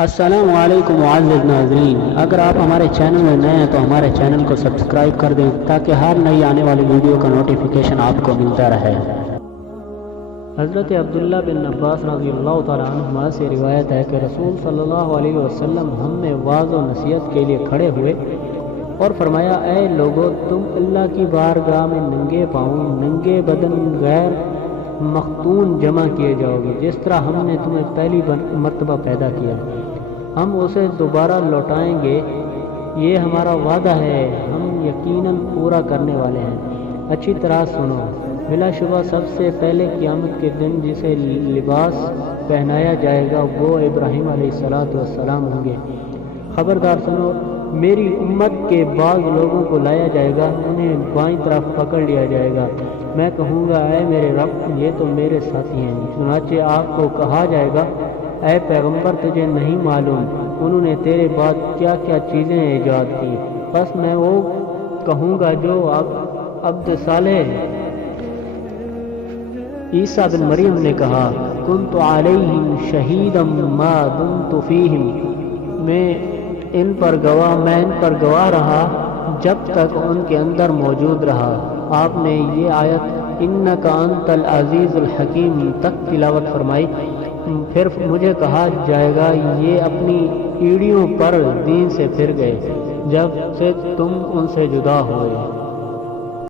السلام علیکم معزز ناظرین، اگر آپ ہمارے چینل میں نئے ہیں تو ہمارے چینل کو سبسکرائب کر دیں تاکہ ہر نئی آنے والی ویڈیو کا نوٹیفیکیشن آپ کو ملتا رہے۔ حضرت عبداللہ بن عباس رضی اللہ تعالیٰ عنہما سے روایت ہے کہ رسول صلی اللہ علیہ وسلم ہم میں واعظ و نصیحت کے لیے کھڑے ہوئے اور فرمایا، اے لوگو، تم اللہ کی بارگاہ میں ننگے پاؤں ننگے بدن غیر مختون جمع کیے جاؤ گے، جس طرح ہم نے تمہیں پہلی مرتبہ پیدا کیا، ہم اسے دوبارہ لوٹائیں گے، یہ ہمارا وعدہ ہے، ہم یقیناً پورا کرنے والے ہیں۔ اچھی طرح سنو، بلا شبہ سب سے پہلے قیامت کے دن جسے لباس پہنایا جائے گا وہ ابراہیم علیہ السلام ہوں گے۔ خبردار سنو، میری امت کے بعض لوگوں کو لایا جائے گا، انہیں بائیں طرف پکڑ لیا جائے گا، میں کہوں گا، اے میرے رب، یہ تو میرے ساتھی ہیں۔ چنانچہ آپ کو کہا جائے گا، اے پیغمبر، تجھے نہیں معلوم انہوں نے تیرے بعد کیا کیا چیزیں ایجاد کی؟ بس میں وہ کہوں گا جو عبد صالح عیسیٰ بن مریم نے کہا، کنت علیہم شہیدا ما دمت فیہم، میں ان پر گواہ رہا جب تک ان کے اندر موجود رہا۔ آپ نے یہ آیت انک انت العزیز الحکیم تک تلاوت فرمائی۔ پھر مجھے کہا جائے گا، یہ اپنی ایڑیوں پر دین سے پھر گئے جب سے تم ان سے جدا ہوئے۔